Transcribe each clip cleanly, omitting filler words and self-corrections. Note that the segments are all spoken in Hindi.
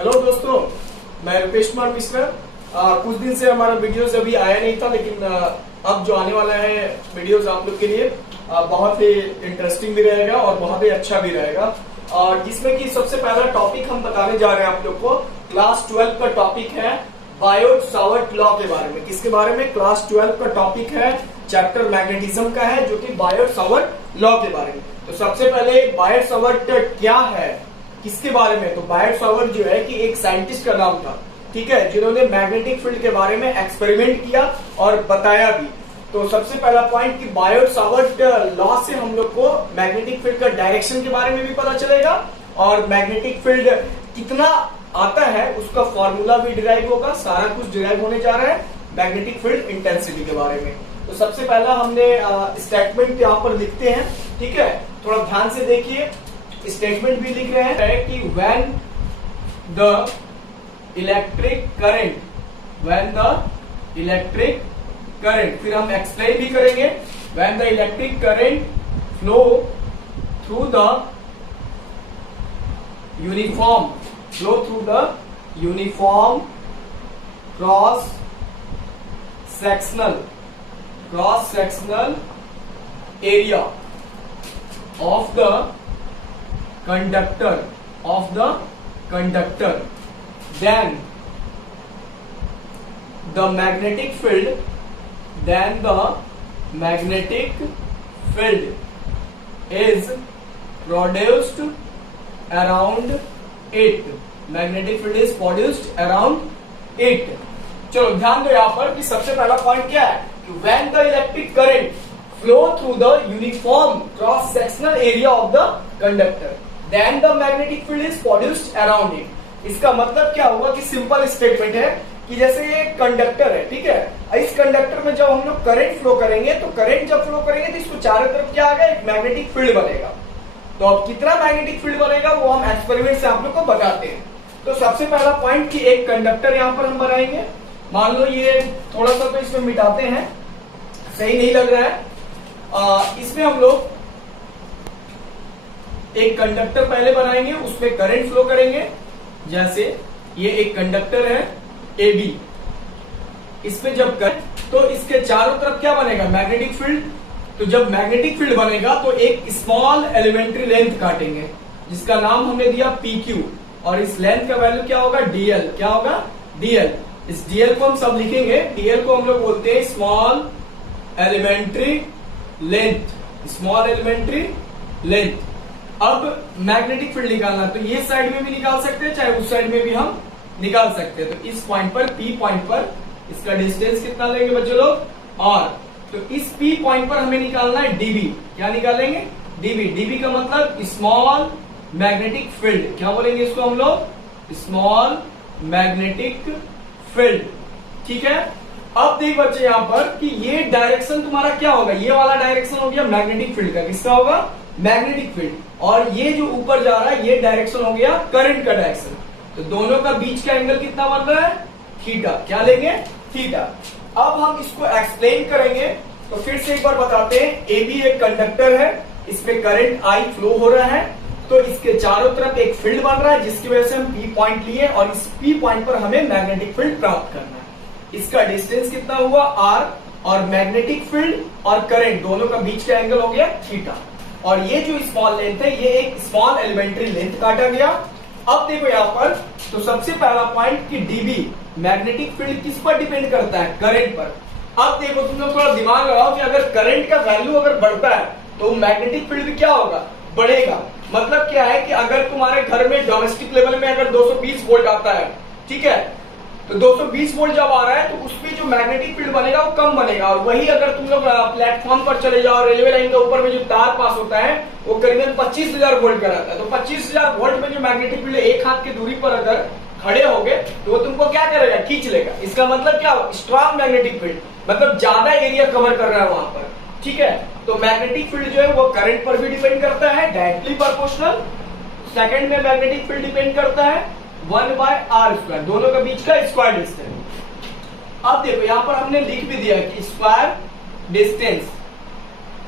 हेलो दोस्तों, मैं रुपेश कुमार मिश्रा। कुछ दिन से हमारा वीडियोस अभी आया नहीं था, लेकिन अब जो आने वाला है वीडियोस आप लोग के लिए बहुत ही इंटरेस्टिंग भी रहेगा और बहुत ही अच्छा भी रहेगा। और जिसमें कि सबसे पहला टॉपिक हम बताने जा रहे हैं आप लोग को। क्लास 12 का टॉपिक है बायोट-सावर्ट लॉ के बारे में। किसके बारे में? क्लास 12 का टॉपिक है, चैप्टर मैग्नेटिज्म का है, जो कि बायोट-सावर्ट लॉ के बारे में। तो सबसे पहले बायोट-सावर्ट क्या है, किसके बारे में? तो बायोट-सावर्ट जो है कि एक साइंटिस्ट का नाम था, ठीक है, जिन्होंने मैग्नेटिक फील्ड के बारे में एक्सपेरिमेंट किया और बताया भी। तो सबसे पहला पॉइंट कि बायोट-सावर्ट लॉ से हम लोग को मैग्नेटिक फील्ड का डायरेक्शन के बारे में भी पता चलेगा और मैग्नेटिक फील्ड कितना आता है उसका फॉर्मूला भी डिराइव होगा। सारा कुछ डिराइव होने जा रहा है मैग्नेटिक फील्ड इंटेंसिटी के बारे में। तो सबसे पहला हमने स्टेटमेंट यहाँ पर लिखते हैं, ठीक है, थोड़ा ध्यान से देखिए। स्टेटमेंट भी लिख रहे हैं कि व्हेन द इलेक्ट्रिक करंट, फिर हम एक्सप्लेन भी करेंगे। When the electric current flow through the uniform cross sectional area of the conductor, then the magnetic field is produced around it. Magnetic field is produced around it. चलो ध्यान दो यहाँ पर कि सबसे पहला पॉइंट क्या है कि when the electric current flow through the uniform cross sectional area of the conductor, then the magnetic field is produced around it. इसका मतलब क्या होगा कि सिंपल स्टेटमेंट है कि जैसे ये कंडक्टर है, ठीक है, इस कंडक्टर में जब हम लोग करंट फ्लो करेंगे तो करंट जब फ्लो करेंगे तो इसको चारों तरफ क्या आएगा, एक मैग्नेटिक फील्ड बनेगा। तो अब कितना मैग्नेटिक फील्ड बनेगा वो हम एक्सपेरिमेंट से आप लोग को बताते हैं। तो सबसे पहला पॉइंट कि एक कंडक्टर यहाँ पर हम बनाएंगे। मान लो ये थोड़ा सा तो इसमें मिटाते हैं, सही नहीं लग रहा है। इसमें हम लोग एक कंडक्टर पहले बनाएंगे, उसमें करंट फ्लो करेंगे। जैसे ये एक कंडक्टर है AB, इसमें जब तो इसके चारों तरफ क्या बनेगा, मैग्नेटिक फील्ड। तो जब मैग्नेटिक फील्ड बनेगा तो एक स्मॉल एलिमेंट्री लेंथ काटेंगे जिसका नाम हमने दिया PQ, और इस लेंथ का वैल्यू क्या होगा, DL। क्या होगा, DL। इस DL को हम सब लिखेंगे। DL को हम लोग बोलते हैं स्मॉल एलिमेंट्री लेंथ। अब मैग्नेटिक फील्ड निकालना, तो ये साइड में भी निकाल सकते हैं, चाहे उस साइड में भी हम निकाल सकते हैं। तो इस पॉइंट पर, P पॉइंट पर, इसका डिस्टेंस कितना लेंगे बच्चों लोग, R। तो इस P पॉइंट पर हमें निकालना है DB। क्या निकालेंगे, DB का मतलब स्मॉल मैग्नेटिक फील्ड। क्या बोलेंगे इसको हम लोग, स्मॉल मैग्नेटिक फील्ड, ठीक है। अब देख बच्चे यहाँ पर कि ये डायरेक्शन तुम्हारा क्या होगा, ये वाला डायरेक्शन हो गया मैग्नेटिक फील्ड का। किसका होगा, मैग्नेटिक फील्ड। और ये जो ऊपर जा रहा है ये डायरेक्शन हो गया करंट का डायरेक्शन। तो दोनों का बीच का एंगल कितना बन रहा है, थीटा। क्या लेंगे, थीटा। अब हम इसको एक्सप्लेन करेंगे। तो फिर से एक बार बताते हैं, AB एक कंडक्टर है, इसमें करंट I फ्लो हो रहा है। तो इसके चारों तरफ एक फील्ड बन रहा है जिसकी वजह से हम P पॉइंट लिए, और इस P पॉइंट पर हमें मैग्नेटिक फील्ड प्राप्त करना है। इसका डिस्टेंस कितना हुआ, R, और मैग्नेटिक फील्ड और करंट दोनों का बीच का एंगल हो गया थीटा। और ये जो स्मॉल लेंथ है ये एक स्मॉल एलिमेंट्री लेंथ काटा गया। अब देखो यहाँ पर, तो सबसे पहला पॉइंट कि DB मैग्नेटिक फील्ड किस पर डिपेंड करता है, करंट पर। अब देखो तुम लोग थोड़ा दिमाग लगाओ कि अगर करंट का वैल्यू अगर बढ़ता है तो मैग्नेटिक फील्ड भी क्या होगा, बढ़ेगा। मतलब क्या है कि अगर तुम्हारे घर में डोमेस्टिक लेवल में अगर 220 वोल्ट आता है, ठीक है, तो 220 वोल्ट जब आ रहा है तो उसमें जो मैग्नेटिक फील्ड बनेगा वो कम बनेगा। और वही अगर तुम लोग प्लेटफॉर्म पर चले जाओ, रेलवे लाइन के ऊपर में जो तार पास होता है वो करीबन 25,000 वोल्ट का रहता है। तो 25,000 वोल्ट में जो मैग्नेटिक फील्ड एक हाथ की दूरी पर अगर खड़े होगे तो वो तुमको क्या करेगा, खींच लेगा। इसका मतलब क्या, स्ट्रॉन्ग मैग्नेटिक फील्ड, मतलब ज्यादा एरिया कवर कर रहा है वहां पर, ठीक है। तो मैग्नेटिक फील्ड जो है वो करंट पर भी डिपेंड करता है, डायरेक्टली प्रोपोर्शनल। सेकंड में मैग्नेटिक फील्ड डिपेंड करता है 1/r², दोनों के बीच का स्क्वायर डिस्टेंस। अब देखो यहां पर हमने लिख भी दिया कि स्क्वायर डिस्टेंस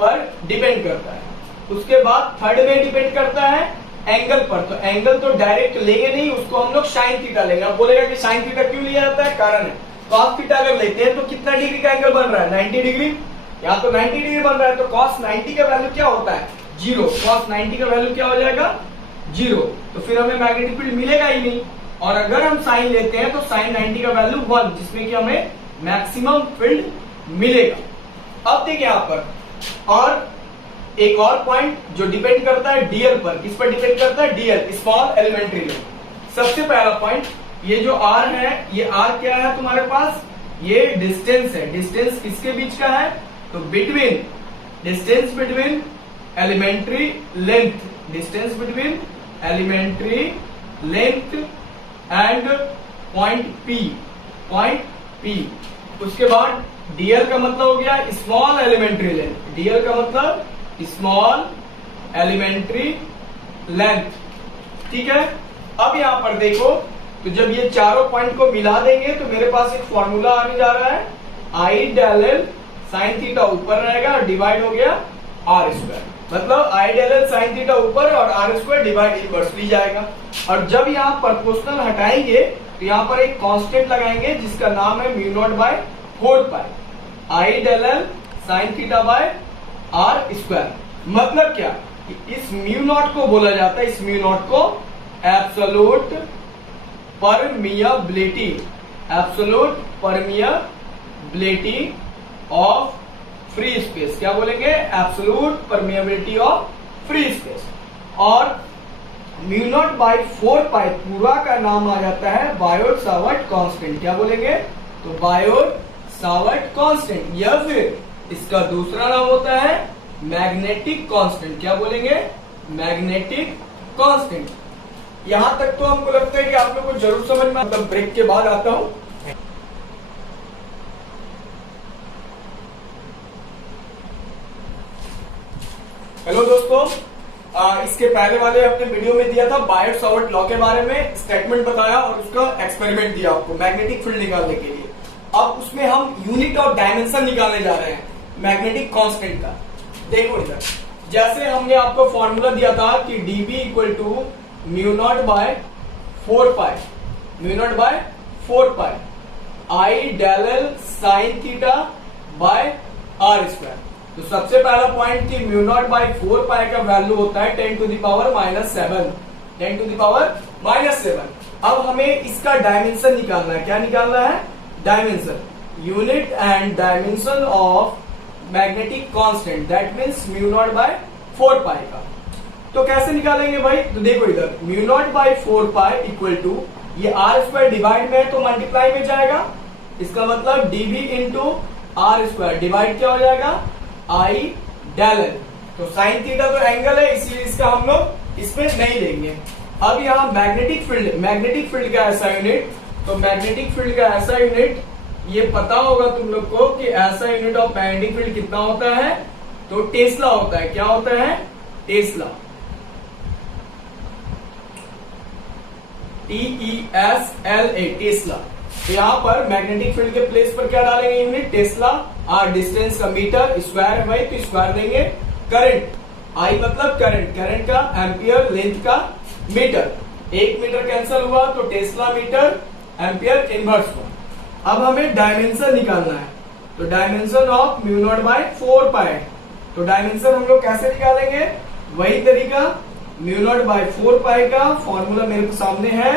पर डिपेंड करता है। उसके बाद थर्ड में डिपेंड करता है एंगल पर, तो एंगल तो डायरेक्ट लेंगे नहीं, उसको हम लोग साइन थीटा लेंगे। अब बोलेगा कि साइन थीटा क्यों लिया जाता है, कारण है। कॉस थीटा अगर लेते हैं तो कितना डिग्री का एंगल बन रहा है, 90 डिग्री, यहाँ तो 90 डिग्री बन रहा है, तो cos 90 का वैल्यू क्या होता है, 0। cos 90 का वैल्यू क्या हो जाएगा, 0। तो फिर हमें मैग्नेटिक फील्ड मिलेगा ही नहीं। और अगर हम साइन लेते हैं तो साइन 90 का वैल्यू 1, जिसमें कि हमें मैक्सिमम फील्ड मिलेगा। अब देखिए यहाँ पर और एक और पॉइंट जो डिपेंड करता है डीएल पर, किस पर डिपेंड करता है, डीएल, स्मॉल एलिमेंट्री लेंथ। सबसे पहला पॉइंट, ये जो आर है, ये आर क्या है तुम्हारे पास, ये डिस्टेंस है। डिस्टेंस किसके बीच का है, तो between, distance between elementary length, distance between elementary length and point p, point p. उसके बाद डीएल का मतलब हो गया स्मॉल एलिमेंट्री लेंथ, डीएल का मतलब स्मॉल एलिमेंट्री लेंथ, ठीक है। अब यहां पर देखो, तो जब ये चारों पॉइंट को मिला देंगे तो मेरे पास एक फॉर्मूला आने जा रहा है, आई डेल एल साइन थीटा ऊपर रहेगा और डिवाइड हो गया आर स्क्वायर, मतलब आई डेल एल साइन थीटा ऊपर और आर स्क्वायर डिवाइड इनवर्सली जाएगा। और जब यहाँ प्रोपोर्शनल हटाएंगे तो यहाँ पर एक कांस्टेंट लगाएंगे जिसका नाम है mu naught by 4 pi i del L sine theta by are square. मतलब क्या, इस म्यू नॉट को बोला जाता है, इस म्यू नॉट को absolute permeability, absolute permeability of free space, क्या बोलेंगे, absolute permeability of free space. और म्यू नॉट बाई 4 पाई पूरा का नाम आ जाता है बायोट सावर्ट कांस्टेंट, क्या बोलेंगे, तो बायोट सावर्ट कांस्टेंट, या फिर इसका दूसरा नाम होता है मैग्नेटिक कांस्टेंट, क्या बोलेंगे, मैग्नेटिक कांस्टेंट। यहां तक तो हमको लगता है कि आप लोगों को जरूर समझ में, मतलब ब्रेक के बाद आता हूं। हेलो दोस्तों, इसके पहले वाले अपने वीडियो में दिया था बायोट सावर्ट लॉ के बारे में, स्टेटमेंट बताया और उसका एक्सपेरिमेंट दिया आपको मैग्नेटिक फील्ड निकालने के लिए। अब उसमें हम यूनिट और डायमेंशन निकालने जा रहे हैं मैग्नेटिक कांस्टेंट का। देखो इधर, जैसे हमने आपको फॉर्मूला दिया था कि dB equal to mu naught by 4 pi, mu naught by 4 pi i del L sine theta by are square. तो सबसे पहला पॉइंट कि म्यू नॉट बाय 4 पाई का वैल्यू होता है 10 to the power -7, 10 to the power -7। अब हमें इसका डायमेंशन निकालना है, क्या निकालना है, dimension, unit and dimension of magnetic constant, that means mu naught by 4 pi का। तो कैसे निकालेंगे भाई, तो देखो इधर mu naught by 4 pi equal to, ये आर स्क्वायर डिवाइड में है तो मल्टीप्लाई में जाएगा, इसका मतलब dB into r square divide क्या हो जाएगा, आई डेल एल। तो साइन थीटा तो एंगल है, इसलिए इसका हम लोग इसमें नहीं लेंगे। अब यहाँ मैग्नेटिक फील्ड, मैग्नेटिक फील्ड का ऐसा यूनिट, तो मैग्नेटिक फील्ड का ऐसा यूनिट ये पता होगा तुम लोग को कि ऐसा यूनिट ऑफ मैग्नेटिक फील्ड कितना होता है, तो टेस्ला होता है, क्या होता है, टेस्ला, TESLA, टेस्ला। तो यहाँ पर मैग्नेटिक फील्ड के प्लेस पर क्या डालेंगे यूनिट, टेस्ला, और डिस्टेंस का मीटर, स्क्वायर है भाई तो स्क्वायर देंगे, करंट, आई मतलब करंट, करंट का एम्पियर, लेंथ का मीटर, 1 मीटर कैंसिल हुआ तो टेस्ला मीटर एम्पियर इनवर्स हुआ। अब हमें डायमेंशन निकालना है, तो dimension of mu naught by 4 pi, तो डायमेंशन हम लोग कैसे निकालेंगे, वही तरीका, म्यू नॉट बाय 4 पाई का फॉर्मूला मेरे सामने है,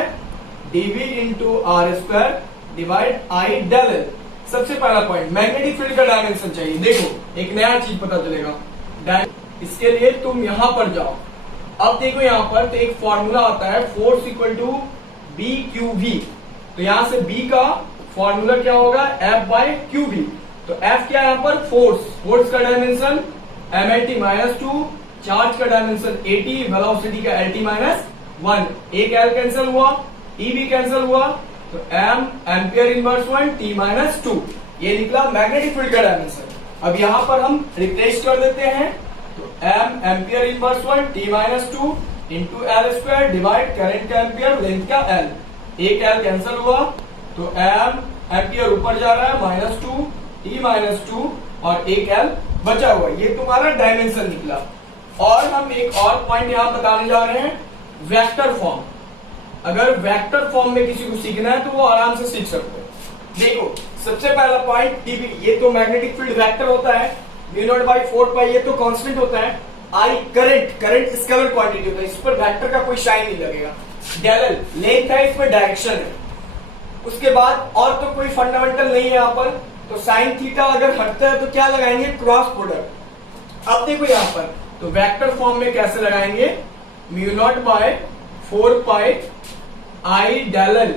dB into r square divide i del l. सबसे पहला पॉइंट, मैग्नेटिक फील्ड का डायमेंशन चाहिए। देखो एक नया चीज पता चलेगा, इसके लिए तुम यहां पर जाओ। अब देखो यहां पर तो एक फॉर्मूला आता है, force equal to b q v, तो यहां से बी का फॉर्मूला क्या होगा, एफ बाय क्यू वी। तो एफ क्या है यहाँ पर, फोर्स, फोर्स का डायमेंशन -2, चार्ज का डायमेंशन 80, वेलोसिटी का LT-1, एक एल कैंसिल हुआ, ई भी कैंसिल हुआ, तो एम एम्पियर इनवर्स 1, T-2, ये निकला मैग्नेटिक फील्ड का डायमेंशन। अब यहाँ पर हम रिप्लेस कर देते हैं, तो m ampere inverse 1, T-2 into l square divide current का एम्पियर, लेंथ का एल, एक एल कैंसिल हुआ तो एम एम्पियर ऊपर जा रहा है -2, T-2 और एक एल बचा हुआ, ये तुम्हारा डायमेंशन निकला। और हम एक और पॉइंट यहाँ बताने जा रहे हैं, वेक्टर फॉर्म, अगर वेक्टर फॉर्म में किसी को सीखना है तो वो आराम से सीख सकते हैं। देखो सबसे पहला पॉइंट डीबी, ये तो मैग्नेटिक फील्ड वेक्टर होता है, v0/4 ये तो कांस्टेंट होता है। आई करंट स्केलर क्वांटिटी होता है, इस पर वेक्टर का कोई साइन नहीं लगेगा। डेल एल लेंथ है, इस पर डायरेक्शन है। उसके बाद और तो कोई फंडामेंटल नहीं है यहाँ पर, तो साइन थीटा अगर हटता है तो क्या लगाएंगे, क्रॉस प्रोडक्ट। अब देखो यहाँ पर तो वेक्टर फॉर्म में कैसे लगाएंगे, μ0/4 I del L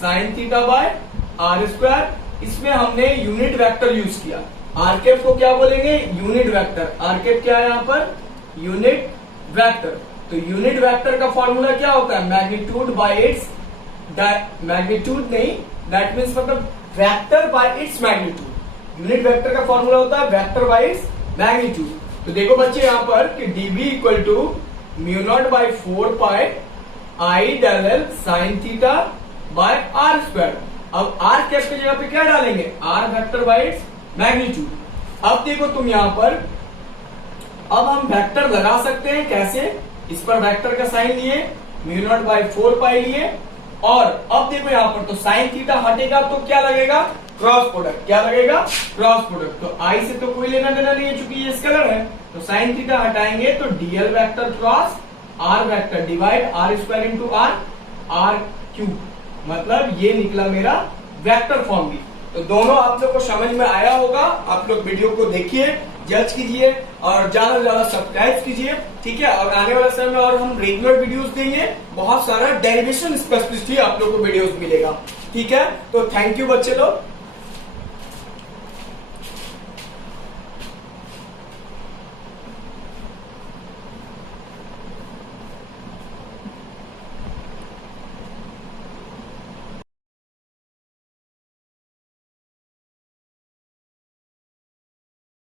sine theta by are square. इसमें हमने यूनिट वेक्टर यूज किया, आर कैप को क्या बोलेंगे, यूनिट वेक्टर। आर कैप क्या है यहाँ पर, यूनिट वेक्टर। तो यूनिट वेक्टर का फॉर्मूला क्या होता है, मैग्नीट्यूड बाय इट्स मैग्नीट्यूड नहीं, दैट मीन्स मतलब vector by its magnitude. Unit vector का फॉर्मूला होता है वेक्टर बाय इट्स मैग्नीट्यूड। तो देखो बच्चे यहाँ पर कि dB equal to μ0/4 I del L sine theta by are square. अब आर कैप की जगह पे क्या डालेंगे, R vector by its magnitude. अब देखो तुम यहां पर, अब हम वेक्टर लगा सकते हैं कैसे, इस पर वेक्टर का साइन लिए, μ0/4 लिए, और अब देखो यहां पर तो साइन थीटा हटेगा तो क्या लगेगा, क्रॉस प्रोडक्ट। क्या लगेगा, क्रॉस प्रोडक्ट। तो आई से तो कोई लेना देना नहीं है चूंकि ये स्केलर है, तो साइन थीटा हटाएंगे तो dl vector cross r vector divide r square into r cube, मतलब ये निकला मेरा वेक्टर फॉर्म भी। तो दोनों आप लोग को समझ में आया होगा। आप लोग वीडियो को देखिए, जज कीजिए और ज्यादा से ज्यादा सब्सक्राइब कीजिए, ठीक है। और आने वाले समय में और हम रेगुलर वीडियोस देंगे, बहुत सारा डेरिवेशन स्पेशलिस्ट ही आप लोग को वीडियोस मिलेगा, ठीक है। तो थैंक यू बच्चे लोग।